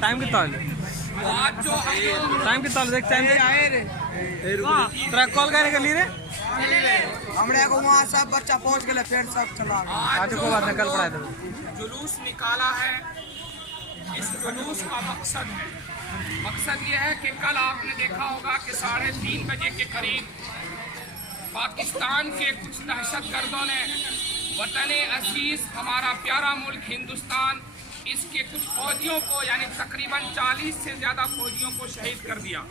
Time कितना देख time truck call करे के लिए हमरे को वहाँ सब बच्चा पहुँच गए, फिर सब चला आज को बात कल पढ़ा दो। जुलूस निकाला है। इस जुलूस का मकसद ये है कि कल आपने देखा होगा कि 3:30 बजे के करीब पाकिस्तान के कुछ दहशतगर्दों ने वतन अजीज हमारा प्यारा मुल्क हिंदुस्तान, इसके कुछ फौजियों को यानी तकरीबन 40 से ज़्यादा फौजियों को शहीद कर दिया।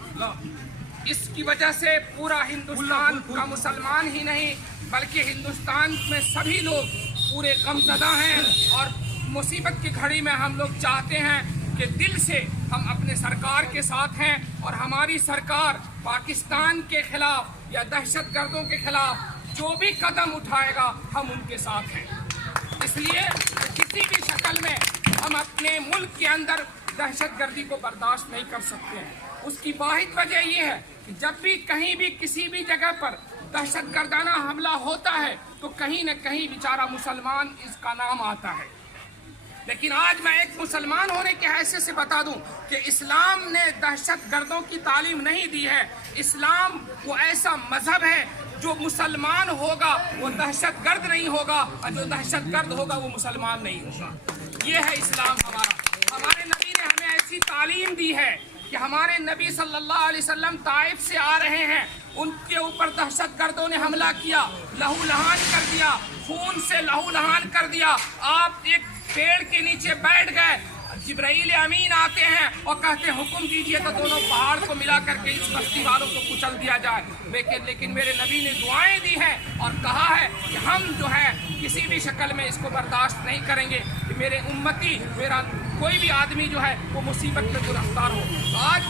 इसकी वजह से पूरा हिंदुस्तान का मुसलमान ही नहीं बल्कि हिंदुस्तान में सभी लोग पूरे गमज़दा हैं। और मुसीबत की घड़ी में हम लोग चाहते हैं कि दिल से हम अपने सरकार के साथ हैं और हमारी सरकार पाकिस्तान के खिलाफ या दहशतगर्दों के खिलाफ जो भी कदम उठाएगा हम उनके साथ हैं। इसलिए किसी भी शक्ल में हम अपने मुल्क के अंदर दहशतगर्दी को बर्दाश्त नहीं कर सकते हैं। उसकी वाहिद वजह यह है कि जब भी कहीं भी किसी भी जगह पर दहशतगर्दाना हमला होता है तो कहीं न कहीं बेचारा मुसलमान इसका नाम आता है। लेकिन आज मैं एक मुसलमान होने के हैसियत से बता दूं कि इस्लाम ने दहशतगर्दों की तालीम नहीं दी है। इस्लाम वो ऐसा मजहब है जो मुसलमान होगा वो दहशतगर्द नहीं होगा और जो दहशतगर्द होगा वो मुसलमान नहीं होगा। ये है इस्लाम हमारा। हमारे नबी ने हमें ऐसी तालीम दी है कि हमारे नबी सल्लल्लाहु अलैहि वसल्लम ताइफ से आ रहे हैं, उनके ऊपर दहशतगर्दों ने हमला किया, लहूलुहान कर दिया, खून से लहूलुहान कर दिया। आप एक पेड़ के नीचे बैठ गए, जिब्राइल अमीन आते हैं और कहते हैं हुक्म दीजिए तो दोनों पहाड़ को मिला करके इस बस्ती वालों को कुचल दिया जाए। लेकिन मेरे नबी ने दुआएं दी हैं और कहा है कि हम जो है किसी भी शक्ल में इसको बर्दाश्त नहीं करेंगे कि मेरे उम्मती, मेरा कोई भी आदमी जो है वो मुसीबत में गिरफ्तार हो। तो आज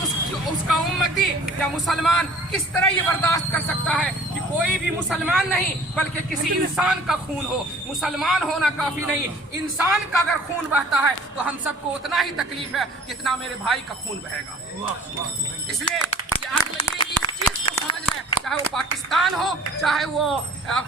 उसका उम्मती या मुसलमान किस तरह ये बर्दाश्त कर सकता है कि कोई भी मुसलमान नहीं बल्कि किसी इंसान का खून हो। मुसलमान होना काफ़ी नहीं, इंसान का अगर खून बहता है तो हम सबको उतना ही तकलीफ है जितना मेरे भाई का खून बहेगा। इसलिए ये चीज़ को समझ लें, चाहे वो पाकिस्तान हो चाहे वो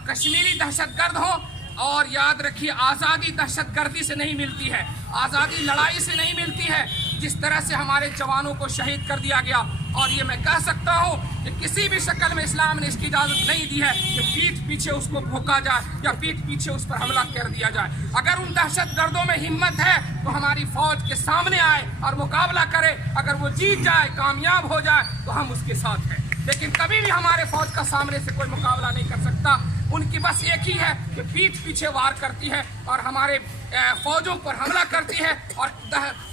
कश्मीरी दहशतगर्द हो। और याद रखिए आज़ादी दहशतगर्दी से नहीं मिलती है, आज़ादी लड़ाई से नहीं मिलती है। जिस तरह से हमारे जवानों को शहीद कर दिया गया, और ये मैं कह सकता हूँ कि किसी भी शक्ल में इस्लाम ने इसकी इजाज़त नहीं दी है कि पीठ पीछे उसको भोंका जाए या पीठ पीछे उस पर हमला कर दिया जाए। अगर उन दहशतगर्दों में हिम्मत है तो हमारी फौज के सामने आए और मुकाबला करे। अगर वो जीत जाए, कामयाब हो जाए तो हम उसके साथ हैं। लेकिन कभी भी हमारे फौज का सामने से कोई मुकाबला नहीं कर सकता। उनकी बस एक ही है कि पीठ पीछे वार करती है और हमारे फौजों पर हमला करती है। और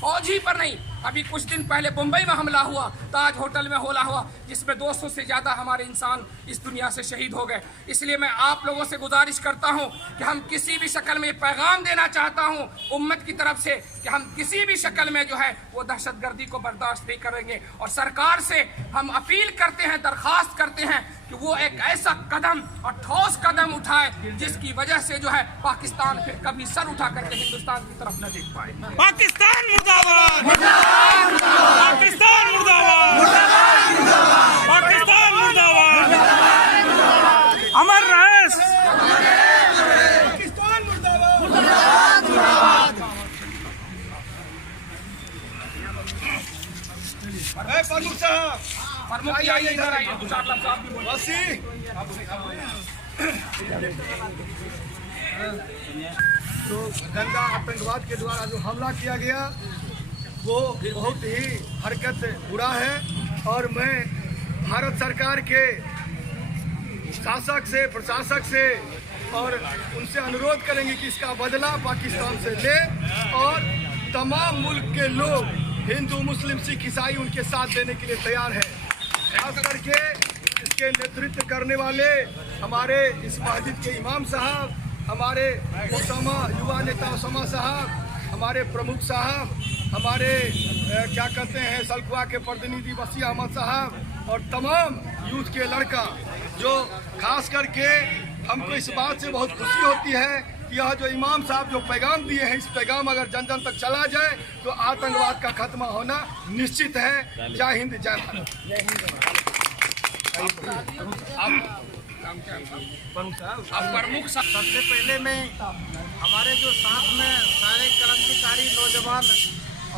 फौज ही पर नहीं, अभी कुछ दिन पहले मुंबई में हमला हुआ, ताज होटल में हमला हुआ, जिसमें 200 से ज़्यादा हमारे इंसान इस दुनिया से शहीद हो गए। इसलिए मैं आप लोगों से गुजारिश करता हूं कि हम किसी भी शक्ल में पैगाम देना चाहता हूं उम्मत की तरफ से कि हम किसी भी शक्ल में जो है वो दहशतगर्दी को बर्दाश्त नहीं करेंगे। और सरकार से हम अपील करते हैं, दरख्वास्त करते हैं कि वो एक ऐसा कदम और ठोस कदम उठाए जिसकी वजह से जो है पाकिस्तान फिर कभी सर उठा करके हिंदुस्तान की तरफ न देख पाए। पाकिस्तान मुर्दाबाद, पाकिस्तान मुर्दाबाद, पाकिस्तान मुर्दाबाद, अमर रहे पाकिस्तान मुर्दाबाद। प्रमुख साहब, प्रमुख आइए इधर आइए, 2-4 लफ्ज़ आप भी बोलिए। तो दंगा आतंकवाद के द्वारा जो हमला किया गया वो बहुत ही हरकत बुरा है। और मैं भारत सरकार के शासक से, प्रशासक से और उनसे अनुरोध करेंगे कि इसका बदला पाकिस्तान से ले और तमाम मुल्क के लोग, हिंदू, मुस्लिम, सिख, ईसाई उनके साथ देने के लिए तैयार है। खास करके इसके नेतृत्व करने वाले हमारे इस मस्जिद के इमाम साहब, हमारे युवा नेता उसामा साहब, हमारे प्रमुख साहब, हमारे क्या कहते हैं सलकुआ के प्रतिनिधि वसी अहमद साहब और तमाम यूथ के लड़का, जो खास करके हमको इस बात से बहुत खुशी होती है कि यह जो इमाम साहब जो पैगाम दिए हैं, इस पैगाम अगर जन जन तक चला जाए तो आतंकवाद का खात्मा होना निश्चित है। जय हिंद, जय भारत। प्रमुख सबसे पहले मैं हमारे जो साथ में सारे क्रांतिकारी नौजवान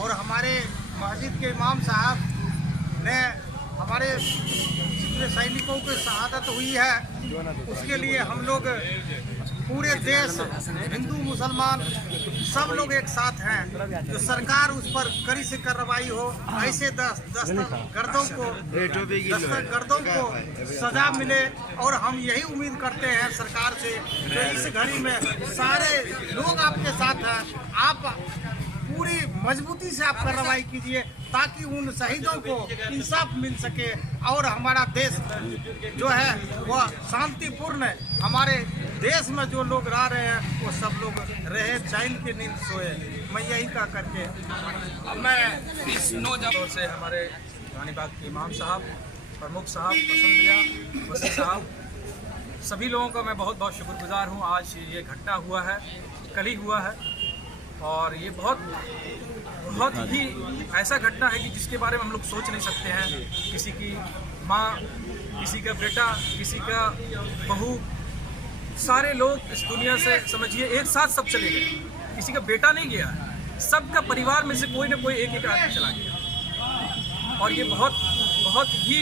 और हमारे मस्जिद के इमाम साहब ने हमारे जितने सैनिकों की शहादत हुई है, उसके लिए हम लोग पूरे देश हिंदू मुसलमान सब लोग एक साथ हैं। जो सरकार उस पर कड़ी से कार्रवाई हो, ऐसे दहशतगर्दों को सजा मिले, और हम यही उम्मीद करते हैं सरकार से, जो इस घड़ी में सारे लोग आपके साथ हैं, आप पूरी मजबूती से आप कार्रवाई कीजिए ताकि उन शहीदों को इंसाफ मिल सके और हमारा देश जो है वह शांतिपूर्ण, हमारे देश में जो लोग रह रहे हैं वो सब लोग रहे, चैन की नींद सोए। मैं यही कह करके मैं इस नौजवान से हमारे रानीबाग के इमाम साहब, प्रमुख साहब, पसंदिया वसी साहब, सभी लोगों का मैं बहुत बहुत शुक्रगुजार हूँ। आज ये घटना हुआ है, कल ही हुआ है, और ये बहुत ही ऐसा घटना है कि जिसके बारे में हम लोग सोच नहीं सकते हैं। किसी की माँ, किसी का बेटा, किसी का बहू, सारे लोग इस दुनिया से समझिए एक साथ सब चले गए। किसी का बेटा नहीं गया, सबका परिवार में से कोई ना कोई एक आदमी चला गया, और ये बहुत ही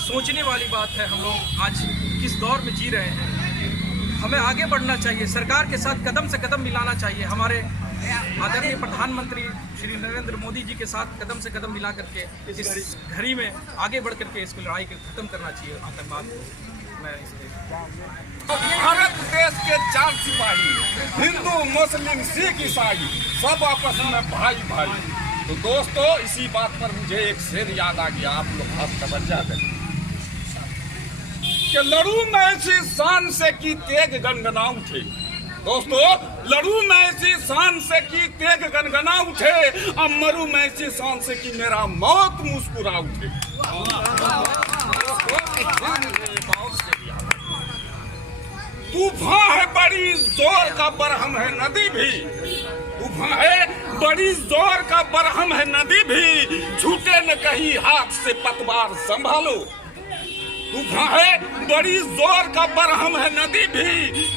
सोचने वाली बात है। हम लोग आज किस दौर में जी रहे हैं, हमें आगे बढ़ना चाहिए, सरकार के साथ कदम से कदम मिलाना चाहिए। हमारे आदरणीय प्रधानमंत्री श्री नरेंद्र मोदी जी के साथ कदम से कदम मिला करके इस घड़ी में आगे बढ़ करके इसको लड़ाई को खत्म करना चाहिए, आतंकवाद को। मैं भारत देश के 4 सिपाही, हिंदू, मुस्लिम, सिख, ईसाई, सब आपस में भाई भाई। तो दोस्तों, इसी बात पर मुझे एक शेर याद आ गया, आप लोग खास तवज्जो दें कि लड़ू में ऐसी शान से की तेग गनगना उठे। दोस्तों, लड़ू में ऐसी शान से की तेग गनगना उठे, अब मरू में ऐसी शान से की मेरा मौत मुस्कुरा उठे। तूफान है बड़ी जोर का बरहम है नदी भी, तूफान है बड़ी जोर का बरहम है नदी भी, छूटे न कहीं हाथ से पतवार संभालो। तूफान है बड़ी जोर का बरहम है नदी भी,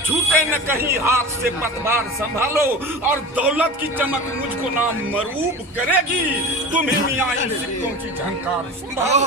छूटे न कहीं हाथ से पतवार संभालो। और दौलत की चमक मुझको ना मरूब करेगी, तुम्हें मियां इन सिक्कों की झंकार संभालो।